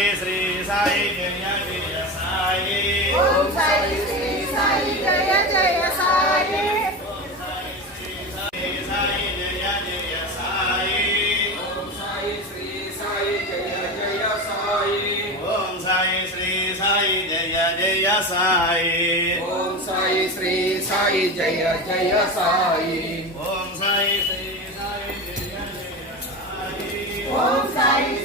Sai Shri Sai Jaya Jaya Sai Om Sai Shri Sai Jaya Jaya Sai Om Sai Shri Sai Jaya Jaya Sai Om Sai Shri Sai Jaya Jaya Sai Om Sai Shri Sai Jaya Jaya Sai Om Sai Shri Sai Jaya Jaya Sai Om Sai Shri Sai Jaya Jaya Sai Om Sai